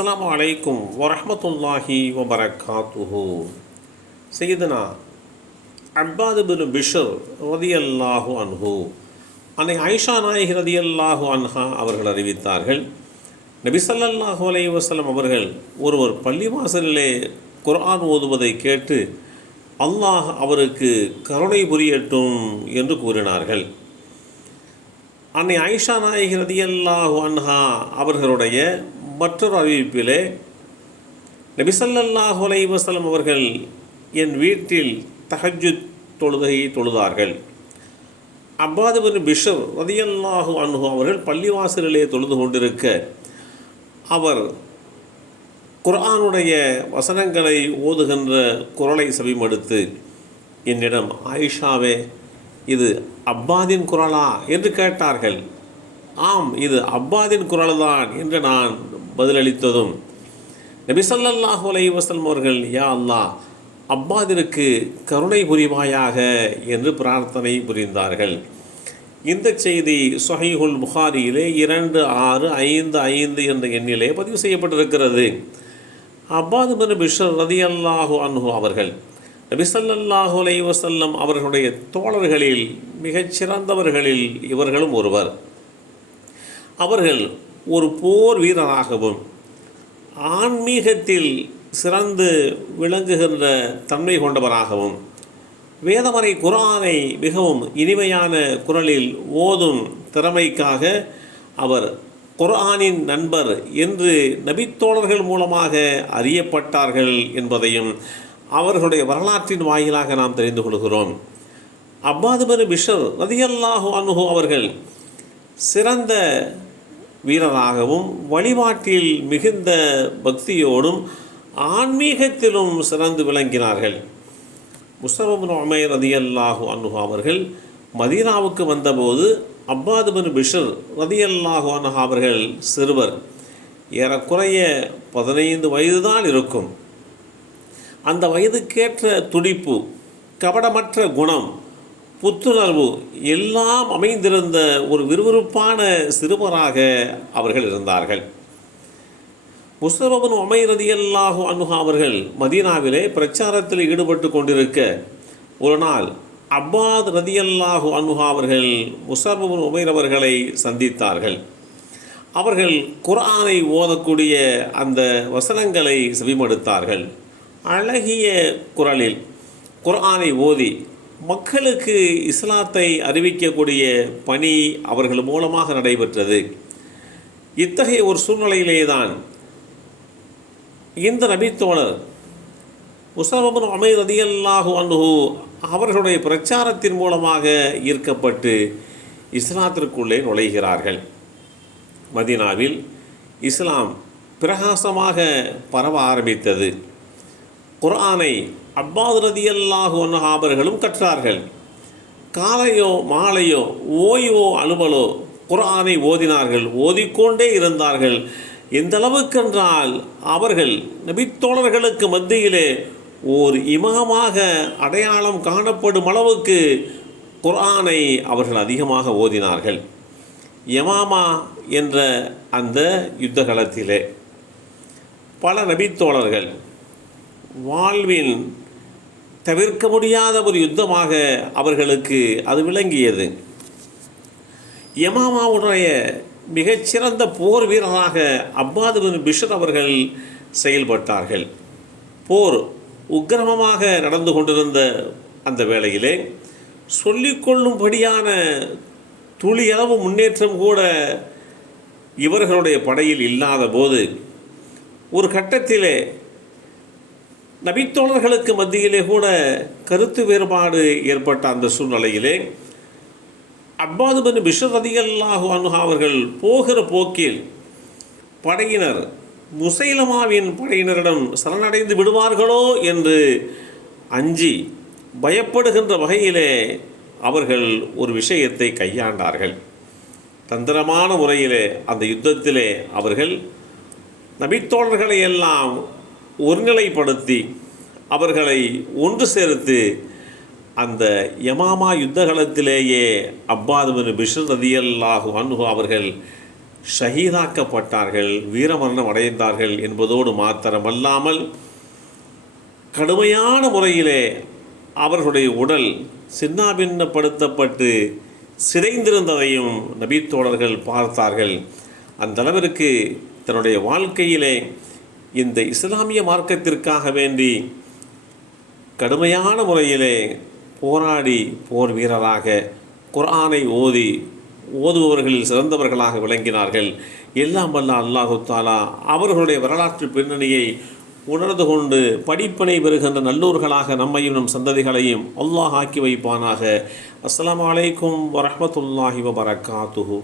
அஸ்ஸலாமு அலைக்கும் வரஹ்மத்துல்லாஹி வபரகாத்துஹு. சையதுனா அப்பாது பின் பிஷ்ர் ரதியல்லாஹு அன்ஹு அன்னை ஆயிஷா நாயகி ரதியல்லாஹு அன்ஹா அவர்கள் அறிவித்தார்கள், நபி ஸல்லல்லாஹு அலைஹி வஸல்லம் அவர்கள் ஒருவர் பள்ளிவாசலிலே குர்ஆன் ஓதுவதை கேட்டு அல்லாஹ் அவருக்கு கருணை புரியட்டும் என்று கூறினார்கள். அன்னை ஆயிஷா நாயகி ரதியல்லாஹு அன்ஹா அவர்களுடைய மற்றொரு அறிவிப்பிலே, நபி ஸல்லல்லாஹு அலைஹி வஸல்லம் அவர்கள் என் வீட்டில் தஹஜ்ஜுத் தொழுகையை தொழுதார்கள். அப்பாது பின் பிஷ்ர் ரதியல்லாஹு அன்ஹு அவர்கள் பள்ளிவாசலிலே தொழுது கொண்டிருக்க அவர் குர்ஆனுடைய வசனங்களை ஓதுகின்ற குரலை செவிமடுத்து என்னிடம், ஆயிஷாவே, இது அப்பாதின் குரலா என்று கேட்டார்கள். ஆம், இது அப்பாதின் குரல்தான் என்று நான் பதிலளித்ததும் நபி ஸல்லல்லாஹு அலைஹி வஸல்லம் அவர்கள், யா அல்லாஹ், அப்பாதிற்கு கருணை புரிவாயாக என்று பிரார்த்தனை புரிந்தார்கள். இந்த செய்தி ஸஹீஹுல் புகாரியிலே 2655 என்ற எண்ணிலே பதிவு செய்யப்பட்டிருக்கிறது. அப்பாது பின் பிஷ்ர் ரதியல்லாஹு அன்ஹு அவர்கள் நபி ஸல்லல்லாஹு அலைஹி வஸல்லம் அவர்களுடைய தோழர்களில் மிகச்சிறந்தவர்களில் இவர்களும் ஒருவர். அவர்கள் ஒரு போர் வீரராகவும் ஆன்மீகத்தில் சிறந்து விளங்குகின்ற தன்மை கொண்டவராகவும் வேதமறை குர்ஆனை மிகவும் இனிமையான குரலில் ஓதும் திறமைக்காக அவர் குர்ஆனின் நண்பர் என்று நபித்தோழர்கள் மூலமாக அறியப்பட்டார்கள் என்பதையும் அவர்களுடைய வரலாற்றின் வாயிலாக நாம் தெரிந்து கொள்கிறோம். அப்பாது பின் பிஷ்ர் ரதியல்லாஹு அன்ஹு அவர்கள் சிறந்த வீரராகவும் வழிபாட்டில் மிகுந்த பக்தியோடும் ஆன்மீகத்திலும் சிறந்து விளங்கினார்கள். முஸ்அப் இப்னு உமைர் ரதியல்லாஹு அன்ஹு அவர்கள் மதீனாவுக்கு வந்தபோது அப்பாது பின் பிஷ்ர் ரதியல்லாஹு அன்ஹு அவர்கள் சிறுவர், ஏறக்குறைய 15 வயதுதான் இருக்கும். அந்த வயதுக்கேற்ற துடிப்பு, கபடமற்ற குணம், புத்துணர்வு எல்லாம் அமைந்திருந்த ஒரு விறுவிறுப்பான சிறுவராக அவர்கள் இருந்தார்கள். முஸ்அப் இப்னு உமைர் ரதியல்லாஹு அன்ஹு அவர்கள் மதீனாவிலே பிரச்சாரத்தில் ஈடுபட்டு கொண்டிருக்க ஒரு நாள் அப்பாத் ரதியல்லாஹு அன்ஹு அவர்கள் முஸ்அப் இப்னு உமைர் அவர்களை சந்தித்தார்கள். அவர்கள் குர்ஆனை ஓதக்கூடிய அந்த வசனங்களை செவிமடுத்தார்கள். அழகிய குரலில் குர்ஆனை ஓதி மக்களுக்கு இஸ்லாத்தை அறிவிக்கக்கூடிய பணி அவர்கள் மூலமாக நடைபெற்றது. இத்தகைய ஒரு சூழ்நிலையிலேதான் இந்த நபித்தோழர் முஸ்அப் இப்னு உமைர் ரதியல்லாஹு அன்ஹு அவர்களுடைய பிரச்சாரத்தின் மூலமாக ஈர்க்கப்பட்டு இஸ்லாத்திற்குள்ளே நுழைகிறார்கள். மதீனாவில் இஸ்லாம் பிரகாசமாக பரவ ஆரம்பித்தது. குர்ஆனை அப்பாது ரதியல்லாஹு அன்ஹு அவர்களும் கற்றார்கள். காலையோ மாலையோ ஓய்வோ அலுவலோ குர்ஆனை ஓதினார்கள், ஓதிக்கொண்டே இருந்தார்கள். எந்த அளவுக்கென்றால் அவர்கள் நபித்தோழர்களுக்கு மத்தியிலே ஓர் இமாமாக அடையாளம் காணப்படும் அளவுக்கு குர்ஆனை அவர்கள் அதிகமாக ஓதினார்கள். யமாமா என்ற அந்த யுத்த களத்திலே பல நபித்தோழர்கள் வாழ்வின் தவிர்க்க முடியாத ஒரு யுத்தமாக அவர்களுக்கு அது விளங்கியது. யமாமாவுடைய மிகச்சிறந்த போர் வீரராக அப்பாது பின் பிஷ்ர் அவர்கள் செயல்பட்டார்கள். போர் உக்கிரமமாக நடந்து கொண்டிருந்த அந்த வேளையிலே சொல்லிக்கொள்ளும்படியான துளியளவு முன்னேற்றம் கூட இவர்களுடைய படையில் இல்லாத போது ஒரு கட்டத்திலே நபித்தோழர்களுக்கு மத்தியிலே கூட கருத்து வேறுபாடு ஏற்பட்ட அந்த சூழ்நிலையிலே அப்பாது பின் பிஷ்ர் ரதியல்லாஹு அன்ஹு அவர்கள் போகிற போக்கில் படையினர் முசைலமாவின் படையினரிடம் சரணடைந்து விடுவார்களோ என்று அஞ்சி பயப்படுகின்ற வகையிலே அவர்கள் ஒரு விஷயத்தை கையாண்டார்கள். தந்திரமான முறையிலே அந்த யுத்தத்திலே அவர்கள் நபித்தோழர்களை எல்லாம் ஒருநிலைப்படுத்தி அவர்களை ஒன்று சேர்த்து அந்த யமாமா யுத்தகலத்திலேயே அப்பாது பின் பிஷ்ர் ரதியல்லாஹு அன்ஹு அவர்கள் ஷஹீதாக்கப்பட்டார்கள், வீரமரணம் அடைந்தார்கள் என்பதோடு மாத்திரமல்லாமல் கடுமையான முறையிலே அவர்களுடைய உடல் சின்னாபின்னப்படுத்தப்பட்டு சிதைந்திருந்ததையும் நபித்தோழர்கள் பார்த்தார்கள். அந்த அளவிற்கு தன்னுடைய வாழ்க்கையிலே இந்த இஸ்லாமிய மார்க்கத்திற்காக வேண்டி கடுமையான முறையிலே போராடி போர் வீரராக குர்ஆனை ஓதுபவர்களில் சிறந்தவர்களாக விளங்கினார்கள். எல்லாம் வல்ல அல்லாஹு தஆலா அவர்களுடைய வரலாற்று பின்னணியை உணர்ந்து கொண்டு படிப்பினை பெறுகின்ற நல்லூர்களாக நம்மையும் நம் சந்ததிகளையும் அல்லாஹ் ஆக்கி வைப்பானாக. அஸ்ஸலாமு அலைக்கும் வரஹ்மத்துல்லாஹி வபரகாத்துஹு.